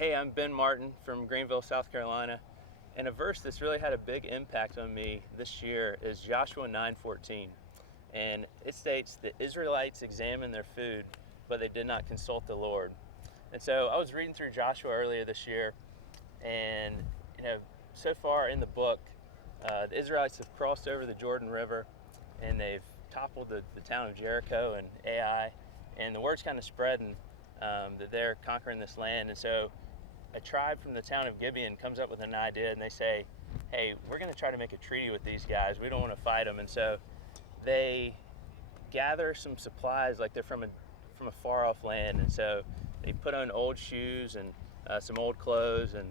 Hey, I'm Ben Martin from Greenville, South Carolina, and a verse that's really had a big impact on me this year is Joshua 9:14, and it states the Israelites examined their food, but they did not consult the Lord. And so I was reading through Joshua earlier this year, and so far in the book, the Israelites have crossed over the Jordan River, and they've toppled the town of Jericho and Ai, and the word's kind of spreading that they're conquering this land. And so a tribe from the town of Gibeon comes up with an idea, and they say, hey, we're going to try to make a treaty with these guys. We don't want to fight them. And so they gather some supplies, like they're from a far off land. And so they put on old shoes and some old clothes, and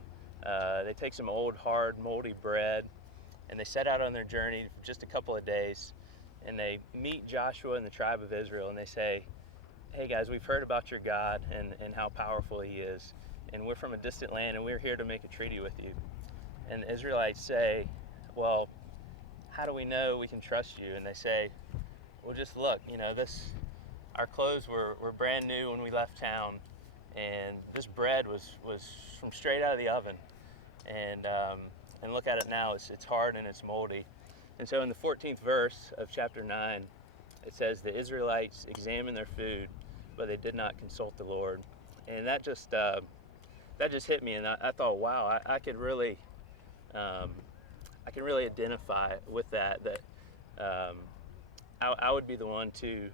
they take some old, hard, moldy bread, and they set out on their journey for just a couple of days. And they meet Joshua and the tribe of Israel, and they say, hey guys, we've heard about your God and how powerful he is, and we're from a distant land, and we're here to make a treaty with you. And the Israelites say, well, how do we know we can trust you? And they say, well, just look, our clothes were brand new when we left town, and this bread was from straight out of the oven, and look at it now, it's hard and it's moldy. And so in the 14th verse of chapter 9, it says the Israelites examined their food, but they did not consult the Lord. And that just hit me, and I thought, wow, I could really identify with that. I would be the one to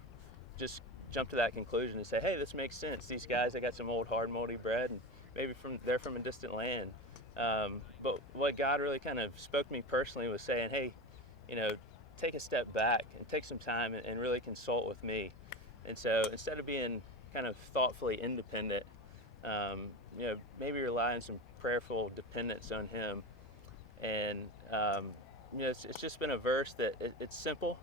just jump to that conclusion and say, hey, this makes sense. These guys, they got some old, hard, moldy bread, and maybe they're from a distant land. But what God really kind of spoke to me personally was saying, hey, take a step back and take some time and really consult with me. And so instead of being kind of thoughtfully independent, maybe rely on some prayerful dependence on him. And it's just been a verse that it's simple,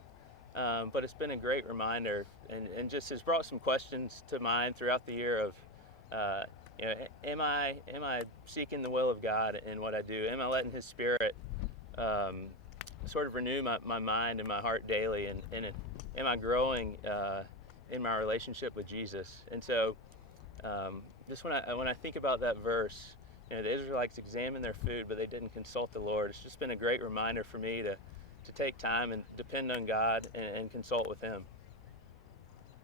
but it's been a great reminder, and just has brought some questions to mind throughout the year of am I seeking the will of God in what I do? Am I letting his spirit sort of renew my mind and my heart daily, and am I growing in my relationship with Jesus? And so just when I think about that verse, the Israelites examined their food, but they didn't consult the Lord. It's just been a great reminder for me to take time and depend on God and consult with him.